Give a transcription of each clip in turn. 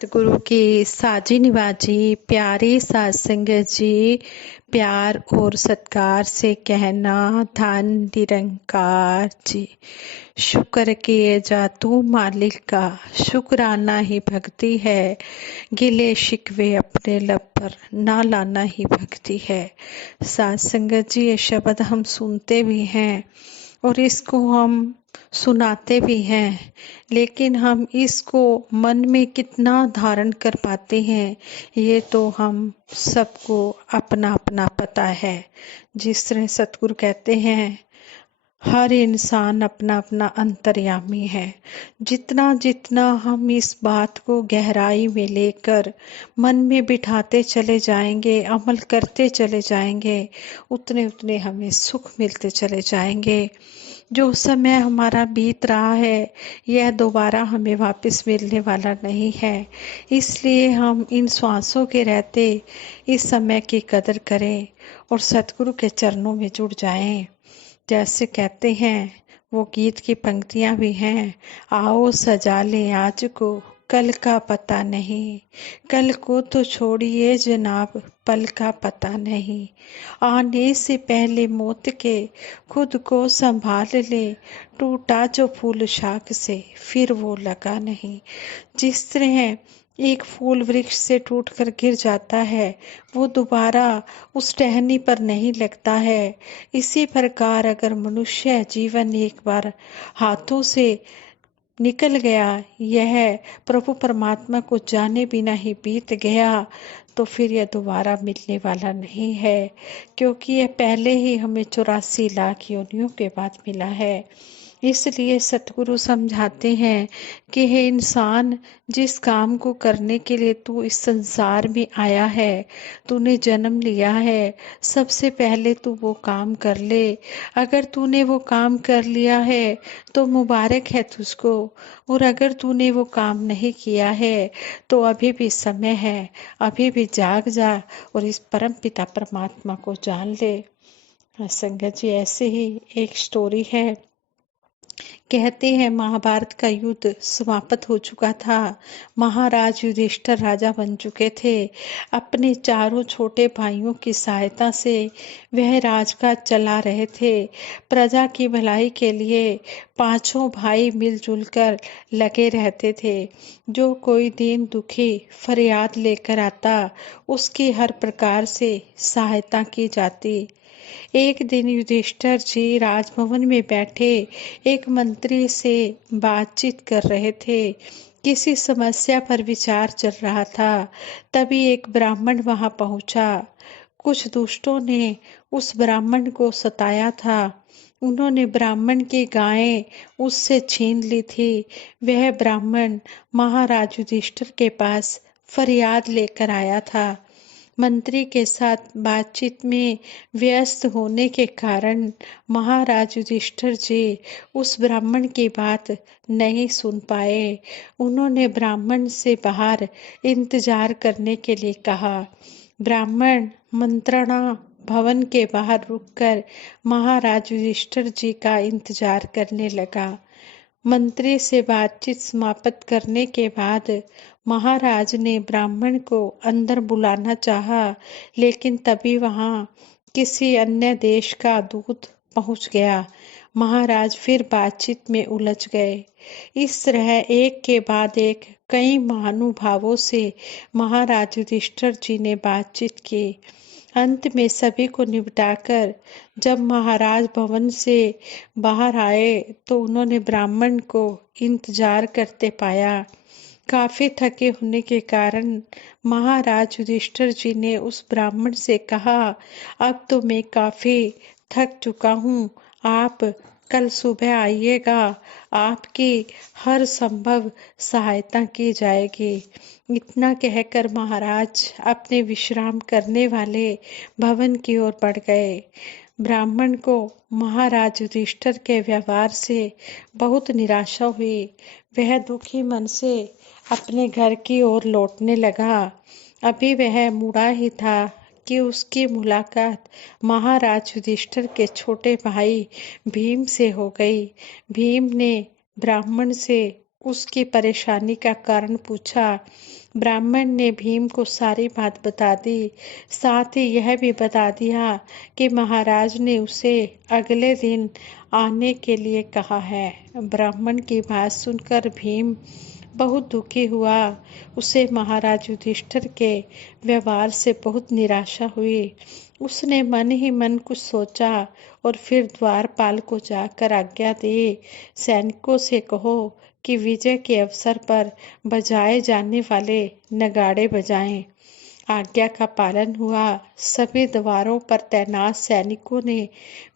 सतगुरु की साजी निवाजी प्यारी साध संगत जी, प्यार और सत्कार से कहना धन निरंकार जी। शुक्र किए जा तू मालिक का, शुक्राना ही भक्ति है। गिले शिकवे अपने लब पर ना लाना ही भक्ति है। साध संगत जी, ये शब्द हम सुनते भी हैं और इसको हम सुनाते भी हैं, लेकिन हम इसको मन में कितना धारण कर पाते हैं ये तो हम सबको अपना अपना पता है। जिस तरह सतगुरु कहते हैं हर इंसान अपना अपना अंतर्यामी है। जितना जितना हम इस बात को गहराई में लेकर मन में बिठाते चले जाएंगे, अमल करते चले जाएंगे, उतने उतने हमें सुख मिलते चले जाएंगे। जो समय हमारा बीत रहा है यह दोबारा हमें वापस मिलने वाला नहीं है, इसलिए हम इन श्वासों के रहते इस समय की कदर करें और सतगुरु के चरणों में जुड़ जाएं। जैसे कहते हैं वो गीत की पंक्तियां भी हैं, आओ सजा ले आज को कल का पता नहीं, कल को तो छोड़िए जनाब पल का पता नहीं, आने से पहले मौत के खुद को संभाल ले, टूटा जो फूल शाख से फिर वो लगा नहीं। जिस तरह एक फूल वृक्ष से टूटकर गिर जाता है वो दोबारा उस टहनी पर नहीं लगता है, इसी प्रकार अगर मनुष्य जीवन एक बार हाथों से निकल गया, यह प्रभु परमात्मा को जाने बिना ही बीत गया, तो फिर यह दोबारा मिलने वाला नहीं है, क्योंकि यह पहले ही हमें 84 लाख योनियों के बाद मिला है। इसलिए सतगुरु समझाते हैं कि हे इंसान, जिस काम को करने के लिए तू इस संसार में आया है, तूने जन्म लिया है, सबसे पहले तू वो काम कर ले। अगर तूने वो काम कर लिया है तो मुबारक है तुझको, और अगर तूने वो काम नहीं किया है तो अभी भी समय है, अभी भी जाग जा और इस परम पिता परमात्मा को जान ले। संगत जी, ऐसे ही एक स्टोरी है। कहते हैं महाभारत का युद्ध समाप्त हो चुका था। महाराज युधिष्ठिर राजा बन चुके थे। अपने चारों छोटे भाइयों की सहायता से वह राजकाज चला रहे थे। प्रजा की भलाई के लिए पांचों भाई मिलजुल कर लगे रहते थे। जो कोई दीन दुखी फरियाद लेकर आता, उसकी हर प्रकार से सहायता की जाती। एक दिन युधिष्ठिर जी राजभवन में बैठे एक मंत्री से बातचीत कर रहे थे। किसी समस्या पर विचार चल रहा था। तभी एक ब्राह्मण वहां पहुंचा। कुछ दुष्टों ने उस ब्राह्मण को सताया था। उन्होंने ब्राह्मण की गायें उससे छीन ली थी। वह ब्राह्मण महाराज युधिष्ठिर के पास फरियाद लेकर आया था। मंत्री के साथ बातचीत में व्यस्त होने के कारण महाराज युधिष्ठिर जी उस ब्राह्मण की बात नहीं सुन पाए। उन्होंने ब्राह्मण से बाहर इंतजार करने के लिए कहा। ब्राह्मण मंत्रणा भवन के बाहर रुककर महाराज युधिष्ठिर जी का इंतजार करने लगा। मंत्री से बातचीत समाप्त करने के बाद महाराज ने ब्राह्मण को अंदर बुलाना चाहा, लेकिन तभी वहां किसी अन्य देश का दूत पहुंच गया। महाराज फिर बातचीत में उलझ गए। इस तरह एक के बाद एक कई महानुभावों से महाराज युधिष्ठिर जी ने बातचीत की। अंत में सभी को निपटाकर जब महाराज भवन से बाहर आए तो उन्होंने ब्राह्मण को इंतजार करते पाया। काफी थके होने के कारण महाराज युधिष्ठिर जी ने उस ब्राह्मण से कहा, अब तो मैं काफी थक चुका हूँ, आप कल सुबह आइएगा, आपकी हर संभव सहायता की जाएगी। इतना कहकर महाराज अपने विश्राम करने वाले भवन की ओर बढ़ गए। ब्राह्मण को महाराज युधिष्ठिर के व्यवहार से बहुत निराशा हुई। वह दुखी मन से अपने घर की ओर लौटने लगा। अभी वह मुड़ा ही था कि उसकी मुलाकात महाराज युधिष्ठिर के छोटे भाई भीम से हो गई। भीम ने ब्राह्मण से उसकी परेशानी का कारण पूछा। ब्राह्मण ने भीम को सारी बात बता दी। साथ ही यह भी बता दिया कि महाराज ने उसे अगले दिन आने के लिए कहा है। ब्राह्मण की बात सुनकर भीम बहुत दुखी हुआ। उसे महाराज युधिष्ठिर के व्यवहार से बहुत निराशा हुई। उसने मन ही मन कुछ सोचा और फिर द्वारपाल को जाकर आज्ञा दी, सैनिकों से कहो कि विजय के अवसर पर बजाए जाने वाले नगाड़े बजाएं। आज्ञा का पालन हुआ। सभी द्वारों पर तैनात सैनिकों ने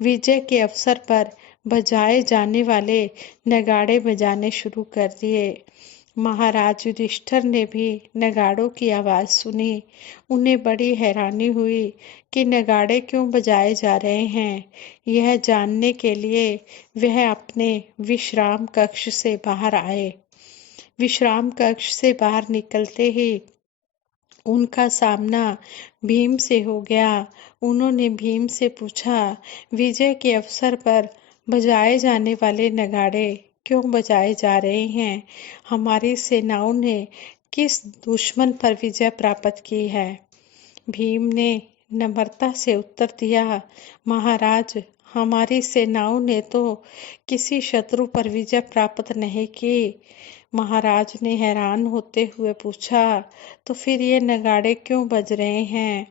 विजय के अवसर पर बजाए जाने वाले नगाड़े बजाने शुरू कर दिए। महाराज युधिष्ठिर ने भी नगाड़ों की आवाज सुनी। उन्हें बड़ी हैरानी हुई कि नगाड़े क्यों बजाए जा रहे हैं। यह जानने के लिए वह अपने विश्राम कक्ष से बाहर आए। विश्राम कक्ष से बाहर निकलते ही उनका सामना भीम से हो गया। उन्होंने भीम से पूछा, विजय के अवसर पर बजाए जाने वाले नगाड़े क्यों बजाए जा रहे हैं? हमारी सेनाओं ने किस दुश्मन पर विजय प्राप्त की है? भीम ने नम्रता से उत्तर दिया, महाराज, हमारी सेनाओं ने तो किसी शत्रु पर विजय प्राप्त नहीं की। महाराज ने हैरान होते हुए पूछा, तो फिर ये नगाड़े क्यों बज रहे हैं?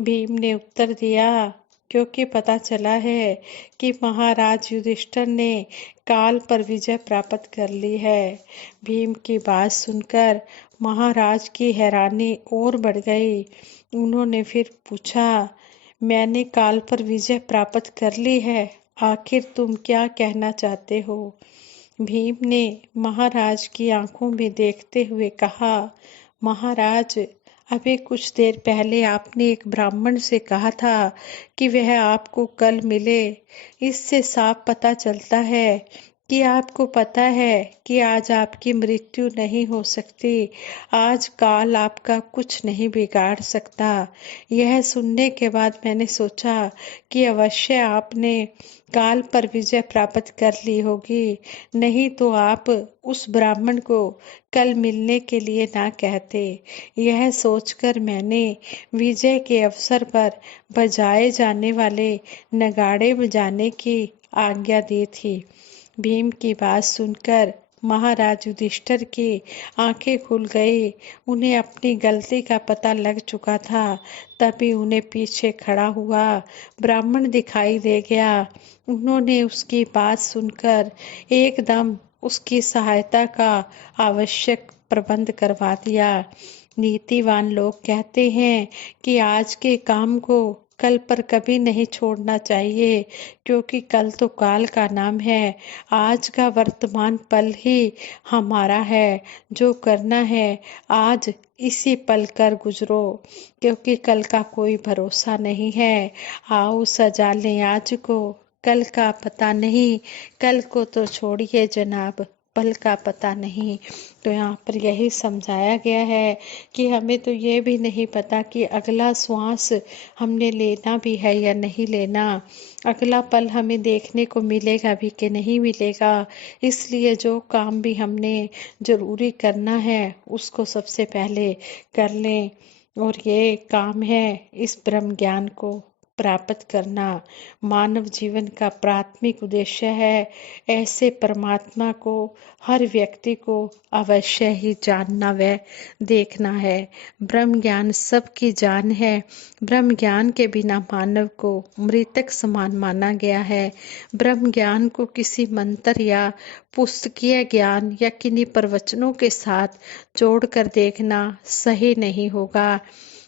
भीम ने उत्तर दिया, क्योंकि पता चला है कि महाराज युधिष्ठिर ने काल पर विजय प्राप्त कर ली है। भीम की बात सुनकर महाराज की हैरानी और बढ़ गई। उन्होंने फिर पूछा, मैंने काल पर विजय प्राप्त कर ली है, आखिर तुम क्या कहना चाहते हो? भीम ने महाराज की आंखों में देखते हुए कहा, महाराज, अभी कुछ देर पहले आपने एक ब्राह्मण से कहा था कि वह आपको कल मिले। इससे साफ पता चलता है कि आपको पता है कि आज आपकी मृत्यु नहीं हो सकती। आज काल आपका कुछ नहीं बिगाड़ सकता। यह सुनने के बाद मैंने सोचा कि अवश्य आपने काल पर विजय प्राप्त कर ली होगी, नहीं तो आप उस ब्राह्मण को कल मिलने के लिए ना कहते। यह सोचकर मैंने विजय के अवसर पर बजाए जाने वाले नगाड़े बजाने की आज्ञा दी थी। भीम की बात सुनकर महाराज युधिष्ठिर की आंखें खुल गई। उन्हें अपनी गलती का पता लग चुका था। तभी उन्हें पीछे खड़ा हुआ ब्राह्मण दिखाई दे गया। उन्होंने उसकी बात सुनकर एकदम उसकी सहायता का आवश्यक प्रबंध करवा दिया। नीतिवान लोग कहते हैं कि आज के काम को कल पर कभी नहीं छोड़ना चाहिए, क्योंकि कल तो काल का नाम है। आज का वर्तमान पल ही हमारा है। जो करना है आज इसी पल कर गुजरो, क्योंकि कल का कोई भरोसा नहीं है। आओ सजा लें आज को, कल का पता नहीं। कल को तो छोड़िए जनाब, पल का पता नहीं। तो यहाँ पर यही समझाया गया है कि हमें तो ये भी नहीं पता कि अगला श्वास हमने लेना भी है या नहीं लेना, अगला पल हमें देखने को मिलेगा भी कि नहीं मिलेगा। इसलिए जो काम भी हमने जरूरी करना है उसको सबसे पहले कर लें। और ये काम है इस ब्रह्म ज्ञान को प्राप्त करना। मानव जीवन का प्राथमिक उद्देश्य है। ऐसे परमात्मा को हर व्यक्ति को अवश्य ही जानना व देखना है। ब्रह्म ज्ञान सबकी जान है। ब्रह्म ज्ञान के बिना मानव को मृतक समान माना गया है। ब्रह्म ज्ञान को किसी मंत्र या पुस्तकीय ज्ञान या किन्हीं प्रवचनों के साथ जोड़कर देखना सही नहीं होगा।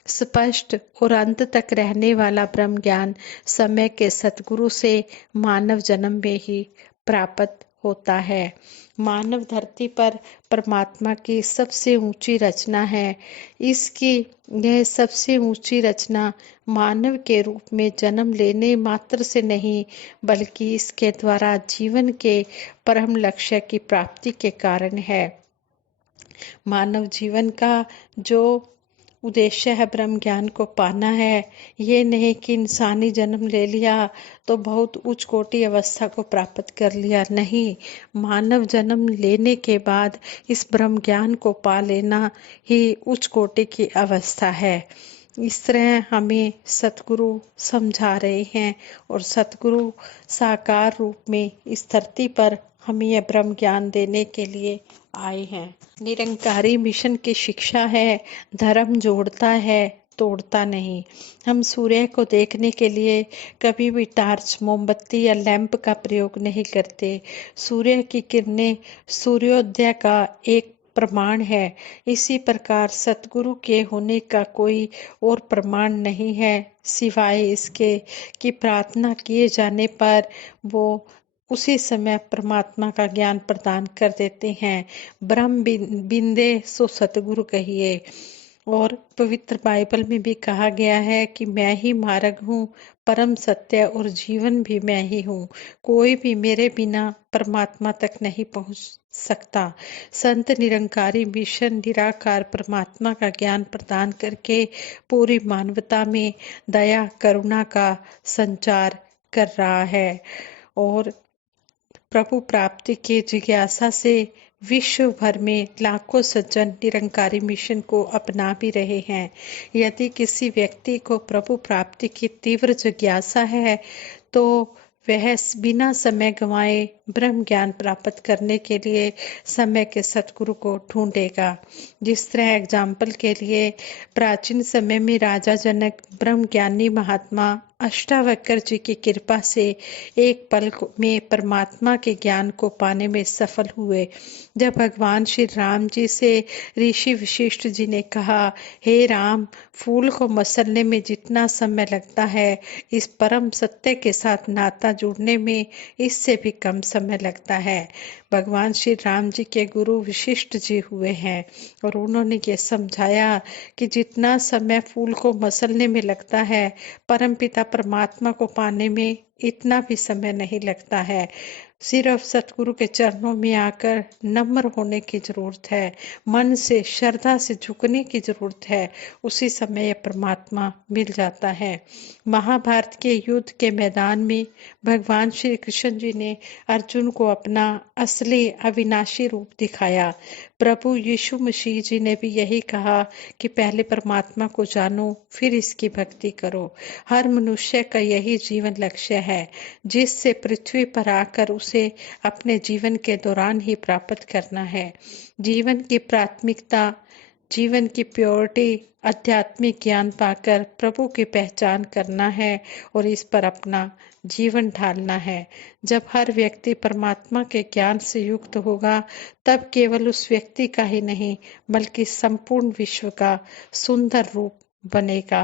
स्पष्ट और अंत तक रहने वाला ब्रह्म ज्ञान समय के सतगुरु से मानव जन्म में ही प्राप्त होता है। मानव धरती पर परमात्मा की सबसे ऊंची रचना है। इसकी यह सबसे ऊंची रचना मानव के रूप में जन्म लेने मात्र से नहीं, बल्कि इसके द्वारा जीवन के परम लक्ष्य की प्राप्ति के कारण है। मानव जीवन का जो उद्देश्य है ब्रह्म ज्ञान को पाना है। ये नहीं कि इंसानी जन्म ले लिया तो बहुत उच्च कोटि अवस्था को प्राप्त कर लिया, नहीं। मानव जन्म लेने के बाद इस ब्रह्म ज्ञान को पा लेना ही उच्च कोटि की अवस्था है। इस तरह हमें सतगुरु समझा रहे हैं और सतगुरु साकार रूप में इस धरती पर हमें यह ब्रह्म ज्ञान देने के लिए आए हैं। निरंकारी मिशन की शिक्षा है, धर्म जोड़ता है, तोड़ता नहीं। हम सूर्य को देखने के लिए कभी भी टार्च, मोमबत्ती या लैंप का प्रयोग नहीं करते। सूर्य की किरणें सूर्योदय का एक प्रमाण है। इसी प्रकार सतगुरु के होने का कोई और प्रमाण नहीं है सिवाय इसके कि प्रार्थना किए जाने पर वो उसी समय परमात्मा का ज्ञान प्रदान कर देते हैं। ब्रह्म बिंदे सो सतगुरु कहिए। और पवित्र बाइबल में भी कहा गया है कि मैं ही मार्ग हूँ, परम सत्य और जीवन भी मैं ही हूँ। कोई भी मेरे बिना परमात्मा तक नहीं पहुँच सकता। संत निरंकारी मिशन निराकार परमात्मा का ज्ञान प्रदान करके पूरी मानवता में दया करुणा का संचार कर रहा है और प्रभु प्राप्ति की जिज्ञासा से विश्व भर में लाखों सज्जन निरंकारी मिशन को अपना भी रहे हैं। यदि किसी व्यक्ति को प्रभु प्राप्ति की तीव्र जिज्ञासा है तो वह बिना समय गंवाए ब्रह्म ज्ञान प्राप्त करने के लिए समय के सतगुरु को ढूंढेगा। जिस तरह एग्जाम्पल के लिए प्राचीन समय में राजा जनक ब्रह्म ज्ञानी महात्मा अष्टावक्र जी की कृपा से एक पल में परमात्मा के ज्ञान को पाने में सफल हुए। जब भगवान श्री राम जी से ऋषि वशिष्ठ जी ने कहा, हे राम, फूल को मसलने में जितना समय लगता है, इस परम सत्य के साथ नाता जुड़ने में इससे भी कम समय लगता है। भगवान श्री राम जी के गुरु वशिष्ठ जी हुए हैं और उन्होंने ये समझाया कि जितना समय फूल को मसलने में लगता है, परमपिता परमात्मा को पाने में इतना भी समय नहीं लगता है। सिर्फ सतगुरु के चरणों में आकर नम्र होने की जरूरत है, मन से श्रद्धा से झुकने की जरूरत है, उसी समय यह परमात्मा मिल जाता है। महाभारत के युद्ध के मैदान में भगवान श्री कृष्ण जी ने अर्जुन को अपना असली अविनाशी रूप दिखाया। प्रभु यीशु मसीह जी ने भी यही कहा कि पहले परमात्मा को जानो, फिर इसकी भक्ति करो। हर मनुष्य का यही जीवन लक्ष्य है, जिससे पृथ्वी पर आकर उसे अपने जीवन के दौरान ही प्राप्त करना है। जीवन की प्राथमिकता, जीवन की प्योरिटी आध्यात्मिक ज्ञान पाकर प्रभु की पहचान करना है और इस पर अपना जीवन ढालना है। जब हर व्यक्ति परमात्मा के ज्ञान से युक्त होगा, तब केवल उस व्यक्ति का ही नहीं बल्कि संपूर्ण विश्व का सुंदर रूप बनेगा।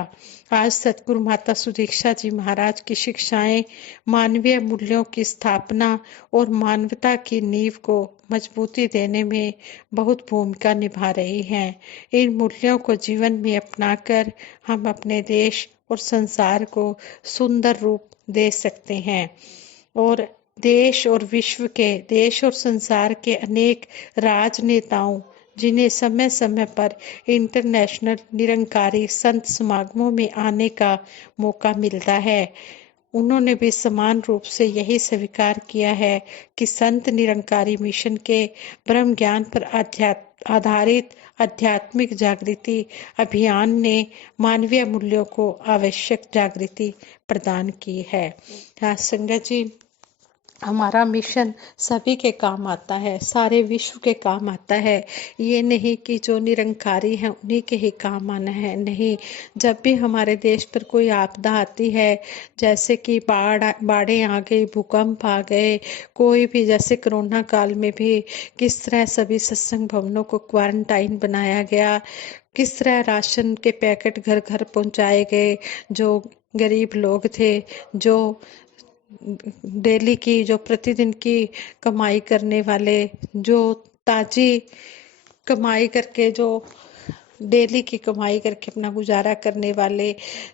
आज सतगुरु माता सुदीक्षा जी महाराज की शिक्षाएं मानवीय मूल्यों की स्थापना और मानवता की नींव को मजबूती देने में बहुत भूमिका निभा रही हैं। इन मूल्यों को जीवन में अपनाकर हम अपने देश और संसार को सुंदर रूप दे सकते हैं और देश और संसार के अनेक राजनेताओं, जिन्हें समय समय पर इंटरनेशनल निरंकारी संत समागमों में आने का मौका मिलता है, उन्होंने भी समान रूप से यही स्वीकार किया है कि संत निरंकारी मिशन के ब्रह्म ज्ञान पर आधारित आध्यात्मिक जागृति अभियान ने मानवीय मूल्यों को आवश्यक जागृति प्रदान की है। संगत जी, हमारा मिशन सभी के काम आता है, सारे विश्व के काम आता है। ये नहीं कि जो निरंकारी हैं उन्हीं के ही काम आना है, नहीं। जब भी हमारे देश पर कोई आपदा आती है, जैसे कि बाढ़ें आ गई, भूकंप आ गए, कोई भी, जैसे कोरोना काल में भी किस तरह सभी सत्संग भवनों को क्वारंटाइन बनाया गया, किस तरह राशन के पैकेट घर घर पहुंचाए गए। जो गरीब लोग थे, जो डेली की, जो प्रतिदिन की कमाई करने वाले, जो ताजी कमाई करके जो डेली की कमाई करके अपना गुजारा करने वाले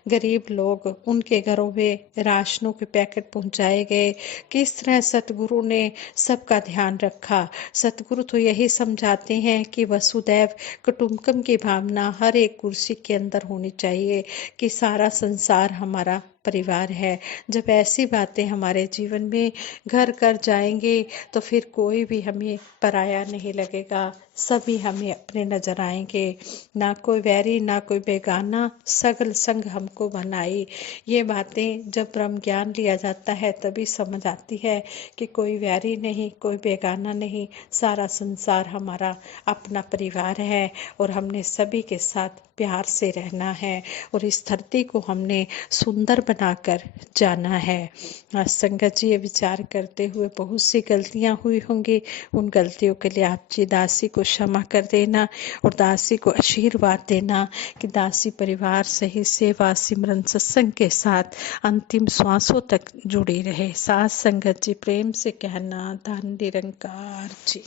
गरीब लोग, उनके घरों में राशनों के पैकेट पहुंचाए गए। किस तरह सतगुरु ने सबका ध्यान रखा। सतगुरु तो यही समझाते हैं कि वसुदैव कुटुंबकम की भावना हर एक कुर्सी के अंदर होनी चाहिए, कि सारा संसार हमारा परिवार है। जब ऐसी बातें हमारे जीवन में घर कर जाएंगे तो फिर कोई भी हमें पराया नहीं लगेगा, सभी हमें अपने नजर आएंगे। ना कोई वैरी ना कोई बेगाना, सगल संग हमको बनाई। ये बातें जब ब्रह्म ज्ञान लिया जाता है तभी समझ आती है कि कोई वैरी नहीं, कोई बेगाना नहीं, सारा संसार हमारा अपना परिवार है और हमने सभी के साथ प्यार से रहना है और इस धरती को हमने सुंदर बनाकर जाना है। संगत जी, ये विचार करते हुए बहुत सी गलतियां हुई होंगी, उन गलतियों के लिए आप जी दासी को क्षमा कर देना और दासी को आशीर्वाद देना कि दासी परिवार सही सेवा सिमरन सत्संग के साथ अंतिम श्वासों तक जुड़ी रहे। साथ संगत जी प्रेम से कहना, धन निरंकार जी।